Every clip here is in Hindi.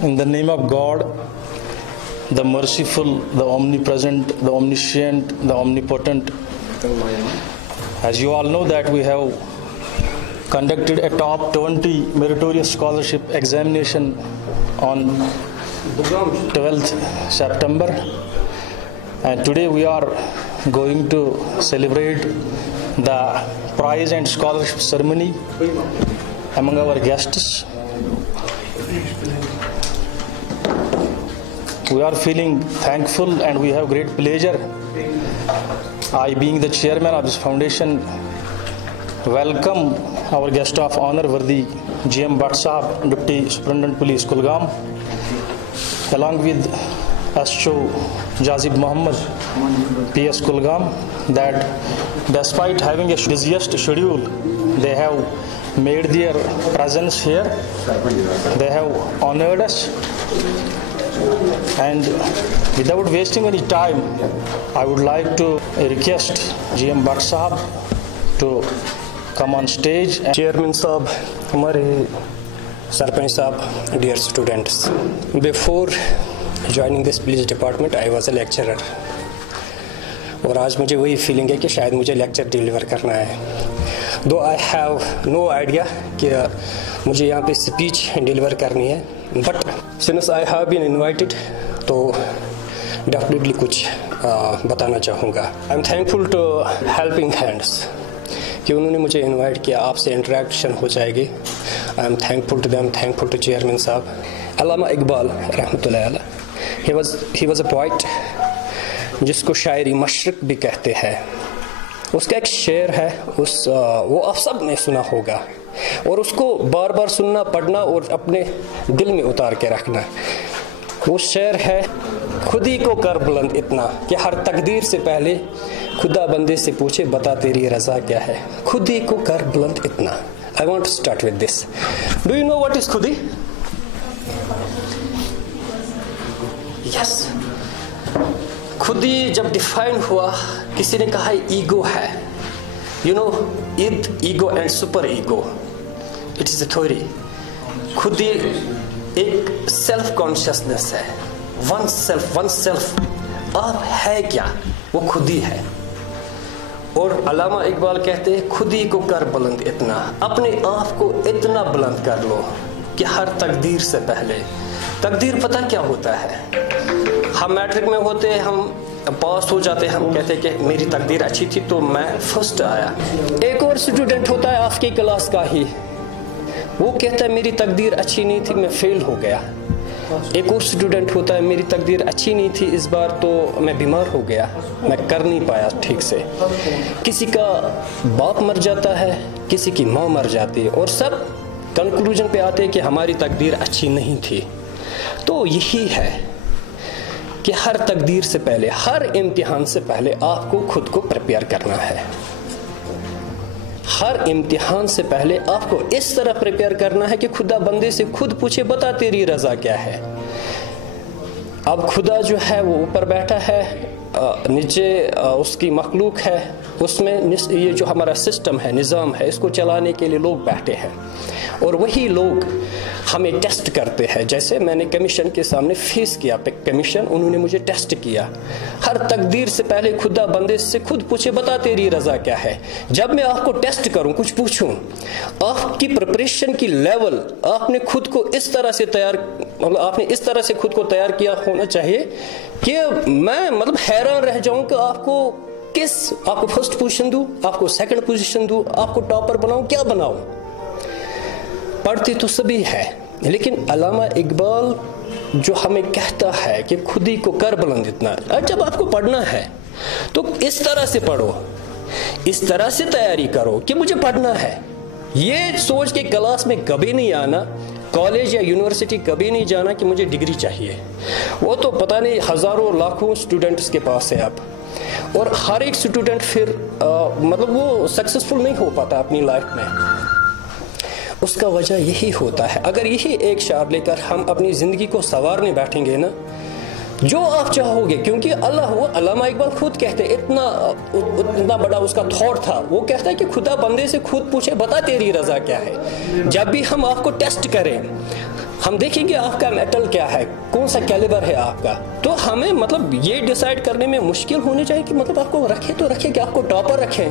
In the name of God, the merciful, the omnipresent, the omniscient, the omnipotent. As you all know that we have conducted a top 20 meritorious scholarship examination on 12th September, and today we are going to celebrate the prize and scholarship ceremony among our guests. We are feeling thankful and we have great pleasure. I, being the chairman of this foundation, welcome our guest of honor, Worthy GM Bhatt Sahab, Deputy Superintendent Police Kulgam, along with SHO Jazib Muhammad, PS Kulgam, that despite having a busiest schedule, they have made their presence here. They have honored us. And without wasting any time, I would like to request GM Bhatt Sahab to come on stage. Chairman Sahab, Hamare Sarpanch Sahab, dear students. Before joining this police department, I was a lecturer. और आज मुझे वही फीलिंग है कि शायद मुझे लेक्चर डिलीवर करना है. Though I have no idea कि मुझे यहाँ पे स्पीच डिलीवर करनी है, but since I have been invited, तो definitely कुछ बताना चाहूँगा. I'm thankful to helping hands कि उन्होंने मुझे इनवाइट किया, आपसे इंटरेक्शन हो जाएगी. I'm thankful to them, thankful to Chairman साहब. अल्लामा इकबाल रहमतुल्लाह अलैह, he was a poet जिसको शायरी मशरक भी कहते हैं. उसका एक शेर है, वो आप सब ने सुना होगा और उसको बार बार सुनना, पढ़ना और अपने दिल में उतार के रखना. वो शेर है, खुदी को कर बुलंद इतना कि हर तकदीर से पहले खुदा बंदे से पूछे बता तेरी रजा क्या है. खुदी को कर बुलंद इतना. I want to start with this. Do you know what is खुदी? Yes. खुदी जब डिफाइन हुआ, किसी ने कहा ईगो है. You know, ego and super ego. It is a theory. खुदी एक सेल्फ कॉन्शियसनेस है. One self. आप है क्या? वो खुदी है. और अल्लामा इकबाल कहते हैं खुदी को कर बुलंद इतना. अपने आप को इतना बुलंद कर लो कि हर तकदीर से पहले. तकदीर पता क्या होता है? हम मैट्रिक में होते, हम पास हो जाते, हम कहते कि मेरी तकदीर अच्छी थी तो मैं फर्स्ट आया. एक और स्टूडेंट होता है आपकी क्लास का ही, वो कहता है मेरी तकदीर अच्छी नहीं थी, मैं फेल हो गया. एक और स्टूडेंट होता है मेरी तकदीर अच्छी नहीं थी, इस बार तो मैं बीमार हो गया, मैं कर नहीं पाया ठीक से. किसी का बाप मर जाता है, किसी की माँ मर जाती है, और सब कंक्लूजन पे आते हैं कि हमारी तकदीर अच्छी नहीं थी. तो यही है कि हर तकदीर से पहले, हर इम्तिहान से पहले आपको खुद को प्रिपेयर करना है. हर इम्तिहान से पहले आपको इस तरह प्रिपेयर करना है कि खुदा बंदे से खुद पूछे बता तेरी रजा क्या है. अब खुदा जो है वो ऊपर बैठा है, नीचे उसकी मखलूक है, उसमें ये जो हमारा सिस्टम है, निज़ाम है, इसको चलाने के लिए लोग बैठे हैं और वही लोग हमें टेस्ट करते हैं. जैसे मैंने कमीशन के सामने फेस किया कमीशन, उन्होंने मुझे टेस्ट किया. हर तकदीर से पहले खुदा बंदे से खुद पूछे बता तेरी रजा क्या है. जब मैं आपको टेस्ट करूं, कुछ पूछूं, आपकी प्रिपरेशन की लेवल आपने खुद को इस तरह से आपने इस तरह से खुद को तैयार किया होना चाहिए कि मैं हैरान रह जाऊं कि आपको फर्स्ट पोजीशन दूं, आपको सेकंड पोजीशन दूं, आपको टॉपर बनाऊं, क्या बनाऊं. पढ़ते तो सभी है, लेकिन अल्लामा इकबाल जो हमें कहता है कि खुदी को कर बुलंद इतना. जब आपको पढ़ना है तो इस तरह से पढ़ो, इस तरह से तैयारी करो कि मुझे पढ़ना है. ये सोच के क्लास में कभी नहीं आना, कॉलेज या यूनिवर्सिटी कभी नहीं जाना कि मुझे डिग्री चाहिए. वो तो पता नहीं हजारों लाखों स्टूडेंट्स के पास है अब, और हर एक स्टूडेंट फिर वो सक्सेसफुल नहीं हो पाता अपनी लाइफ में. उसका वजह यही होता है. अगर यही एक शार लेकर हम अपनी जिंदगी को संवारने बैठेंगे ना, जो आप चाहोगे, क्योंकि अल्लामा इकबाल खुद कहते इतना बड़ा उसका थॉट था. वो कहता है कि खुदा बंदे से खुद पूछे बता तेरी रजा क्या है. जब भी हम आपको टेस्ट करें, हम देखेंगे आपका मेटल क्या है, कौन सा कैलिबर है आपका। तो हमें मतलब ये डिसाइड करने में मुश्किल होनी चाहिए कि मतलब आपको रखे तो रखे कि आपको टॉपर रखें,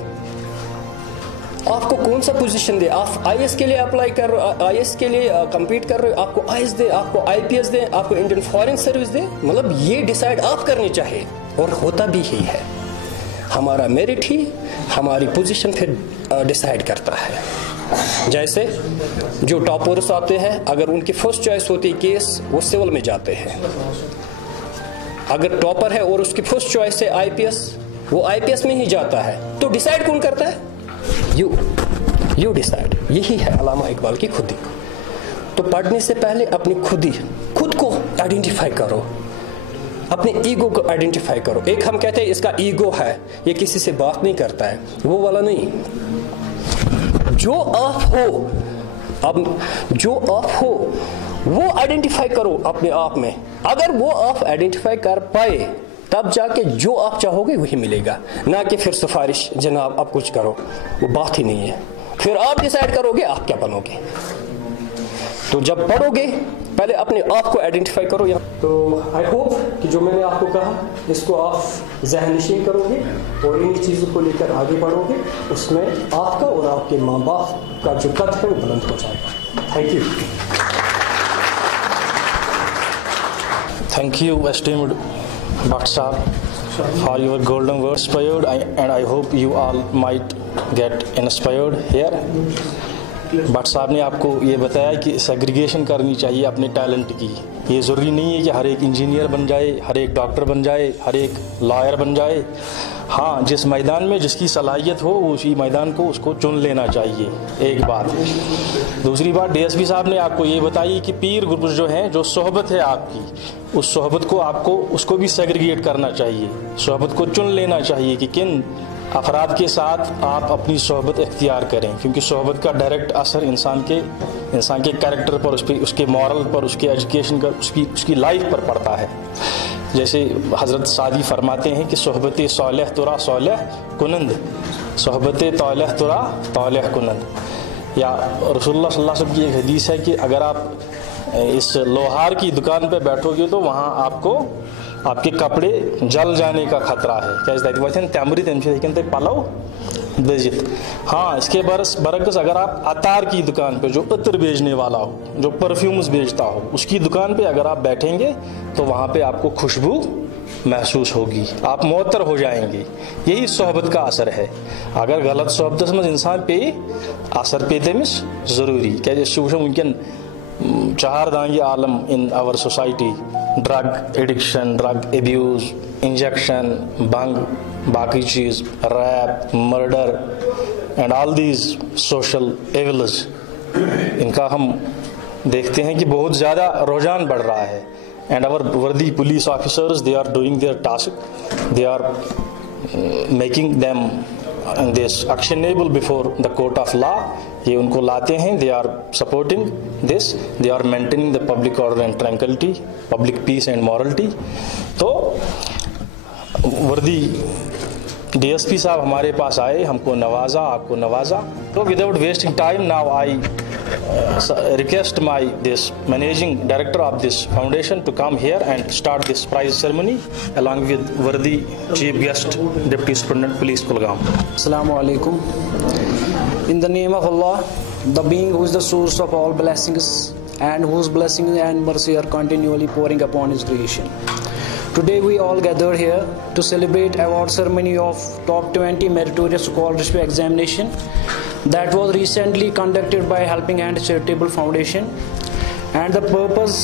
आपको कौन सा पोजीशन दे। आप आईएएस के लिए अप्लाई कर रहे हो, आईएएस के लिए कम्पीट कर रहे हो, आपको आईएएस दे, आपको आईपीएस दे, आपको इंडियन फॉरेन सर्विस दे, मतलब ये डिसाइड आप करनी चाहिए और होता भी यही है। हमारा मेरिट ही हमारी पोजीशन फिर डिसाइड करता है। जैसे जो टॉपर्स आते हैं, अगर उनकी फर्स्ट चॉइस होती है केस, वो सिविल में जाते हैं। अगर टॉपर है और उसकी फर्स्ट चॉइस है आईपीएस, वो आईपीएस में ही जाता है। तो डिसाइड कौन करता है? You decide. यही है अल्लामा इकबाल की खुदी। तो पढ़ने से पहले अपनी खुद को आइडेंटिफाई करो, अपने ईगो को आइडेंटिफाई करो। एक हम कहते हैं इसका ईगो है, ये किसी से बात नहीं करता है, वो वाला नहीं। जो आप हो वो आइडेंटिफाई करो अपने आप में। अगर वो आप आइडेंटिफाई कर पाए तब जाके जो आप चाहोगे वही मिलेगा, ना कि फिर सिफारिश जनाब आप कुछ करो, वो बात ही नहीं है। फिर आप डिसाइड करोगे आप क्या बनोगे। तो जब पढ़ोगे पहले अपने आप को आइडेंटिफाई करो। तो आई होप कि जो मैंने आपको कहा इसको आप ज़हननशीन करोगे और इन चीज़ों को लेकर आगे बढ़ोगे, उसमें आपका और आपके माँ बाप का जो कद है वो बुलंद हो जाएगा। Thank you. Thank you, esteemed Bhatt Sahab, for your golden words. Inspired, and I hope you all might get inspired here. Bhatt साहब ने आपको ये बताया कि सेग्रीगेशन करनी चाहिए अपने टैलेंट की। ये ज़रूरी नहीं है कि हर एक इंजीनियर बन जाए, हर एक डॉक्टर बन जाए, हर एक लॉयर बन जाए। हाँ, जिस मैदान में जिसकी सलाहियत हो उसी मैदान को उसको चुन लेना चाहिए, एक बात। दूसरी बात, डीएसपी साहब ने आपको ये बताई कि पीर ग्रुप जो हैं, जो सोहबत है आपकी, उस सोहबत को आपको उसको भी सेग्रीगेट करना चाहिए, सोहबत को चुन लेना चाहिए कि किन अफराद के साथ आप अपनी सोहबत इख्तियार करें, क्योंकि सोहबत का डायरेक्ट असर इंसान के कैरेक्टर पर, उसके मॉरल पर, उसके एजुकेशन पर, उसकी लाइफ पर पड़ता है। जैसे हज़रत सादी फरमाते हैं कि सोहबत सालेह तुरा सालेह कुनंद, सोहबत तालेह तुरा तालेह कुनंद। या रसूलुल्लाह सल्लल्लाहु अलैहि वसल्लम की एक हदीस है कि अगर आप इस लोहार की दुकान पर बैठोगे तो वहाँ आपको आपके कपड़े जल जाने का खतरा है। क्या इस पलाव दजित। हाँ, इसके बरक्स अगर आप अतार की दुकान पे, जो अतर बेचने वाला हो, जो परफ्यूम्स बेचता हो, उसकी दुकान पे अगर आप बैठेंगे तो वहाँ पे आपको खुशबू महसूस होगी, आप मुअत्तर हो जाएंगे। यही सोहबत का असर है। अगर गलत सोहबत में इंसान पे असर पे तमिस ज़रूरी क्या वुनकन चार दांगी आलम in our society, drug addiction, drug abuse, injection, भंग, बाकी चीज़, rape, murder and all these social evils, इनका हम देखते हैं कि बहुत ज़्यादा रुझान बढ़ रहा है। एंड आवर वर्दी police officers, they are doing their task, they are making them this actionable before the court of law. ये उनको लाते हैं, they are supporting this, they are maintaining the public order and tranquility, public peace and morality. तो वर्दी डीएसपी साहब हमारे पास आए, हमको नवाजा, आपको नवाजा। तो without wasting time now I request this managing director of this foundation to come here and start this prize ceremony along with worthy chief guest Deputy Superintendent Police Kulgam. Assalamu alaikum. In the name of Allah, the being who is the source of all blessings and whose blessings and mercy are continually pouring upon his creation. Today we all gathered here to celebrate award ceremony of top 20 meritorious scholarship examination that was recently conducted by Helping Hand Charitable Foundation, and the purpose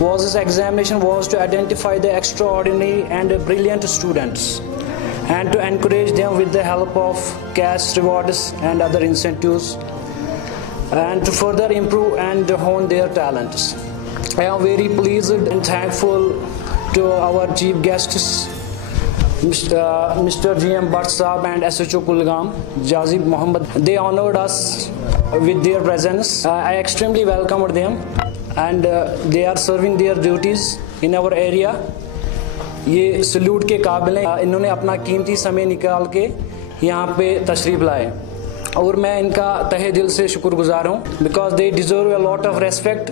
was this examination was to identify the extraordinary and brilliant students and to encourage them with the help of cash rewards and other incentives and to further improve and hone their talents. I am very pleased and thankful to our chief guests, Mr. G.M. Bhatt Sahab and SHO Kulgam, Jazib Muhammad. They honored us with their presence. I extremely welcomed them and they are serving their duties in our area. ये सल्यूट के काबिल हैं। इन्होंने अपना कीमती समय निकाल के यहाँ पे तशरीफ़ लाए और मैं इनका तहे दिल से शुक्रगुजार हूँ, because they deserve a lot of respect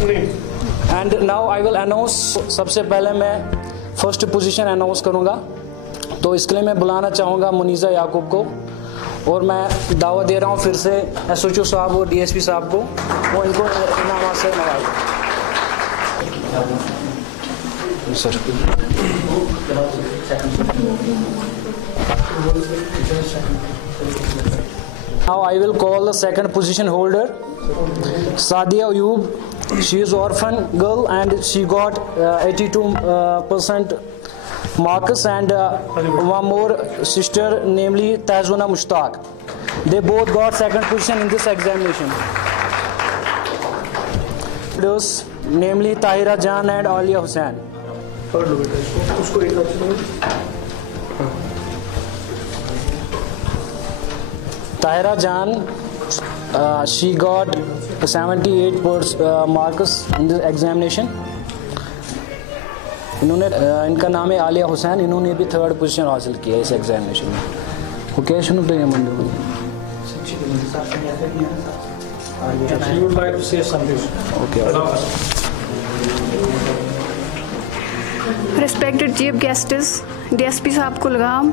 and now I will announce. सबसे पहले मैं फर्स्ट पोजीशन अनाउंस करूंगा, तो इसके लिए मैं बुलाना चाहूँगा मुनीज़ा याकूब को, और मैं दावा दे रहा हूँ फिर से SHO साहब और DSP साहब को, वो इनको इनाम से नवाजें। Sir now I will call the second position holder, Sadia Ayub. She is orphan girl and she got 82% marks, and one more sister, namely Tazuna Mushtaq. They both got second position in this examination. Those, namely Tahira Jan and Alia Hussain. Tahira Jan, she got 78% marks in this examination. इन्होंने इनका नाम है आलिया हुसैन, इन्होंने भी थर्ड पोजीशन हासिल किया इस एग्जामिनेशन में। ओके सुनो तो ये Monday Respected chief guests, DSP Saab Kulgam,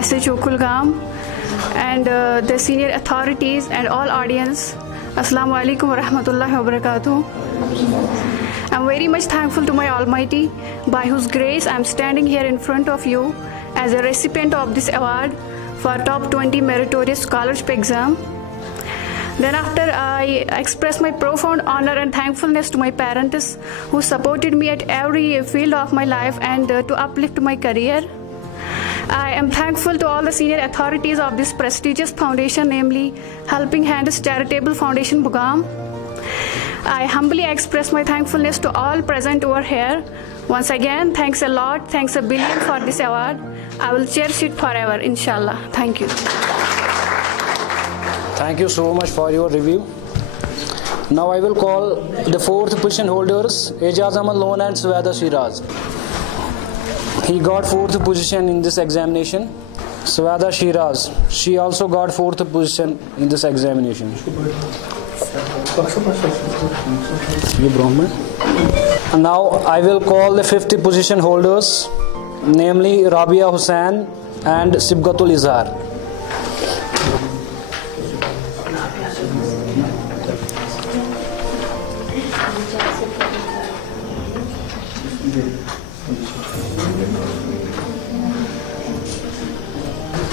SHO Kulgam, and the senior authorities and all audience, Assalamu alaikum wa rahmatullahi wa barakatuh. I'm very much thankful to my Almighty, by whose grace I'm standing here in front of you as a recipient of this award for Top 20 Meritorious Scholarship Exam. Then after, I express my profound honor and thankfulness to my parents who supported me at every field of my life and to uplift my career. I am thankful to all the senior authorities of this prestigious foundation, namely Helping Hands Charitable Foundation, Bugam. I humbly express my thankfulness to all present over here. Once again, thanks a lot, thanks a billion for this award. I will cherish it forever, inshallah. Thank you. Thank you so much for your review. Now I will call the fourth position holders, Ejaz Amal Lone and Suwaida Shiraz. He got fourth position in this examination. Suwaida Shiraz, she also got fourth position in this examination. Now I will call the fifth position holders, namely Rabia Hussain and Sibgatul Izhar.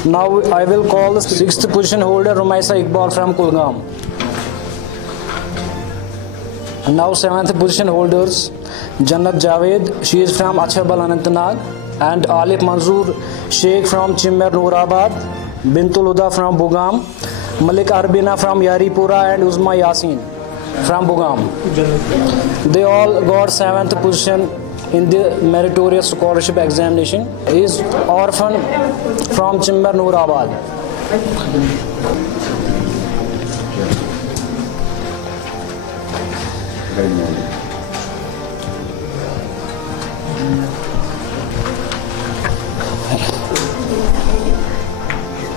Now I will call the sixth position holder, Rumaisa Iqbal from Kulgam. Now seventh position holders, Jannat Javed, she is from Achabal Anantnag, and Alif Manzoor Sheikh from Chimmer Noorabad, Bintul Huda from Bugam, Malik Arbina from Yaripura, and Uzma Yasin from Bugam. They all got seventh position in the meritorious scholarship examination. He is orphan from Chimmer Noorabad.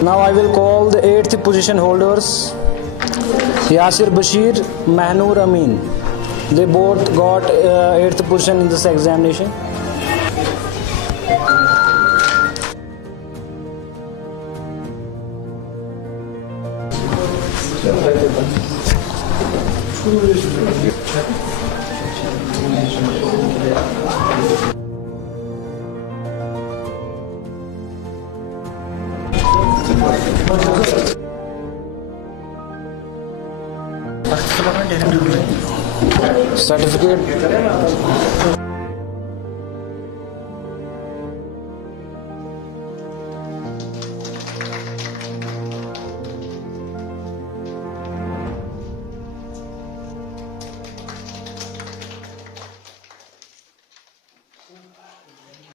Now I will call the eighth position holders, Yasir Bashir, Mahnur Amin. They both got 8th position in this examination. Certificate.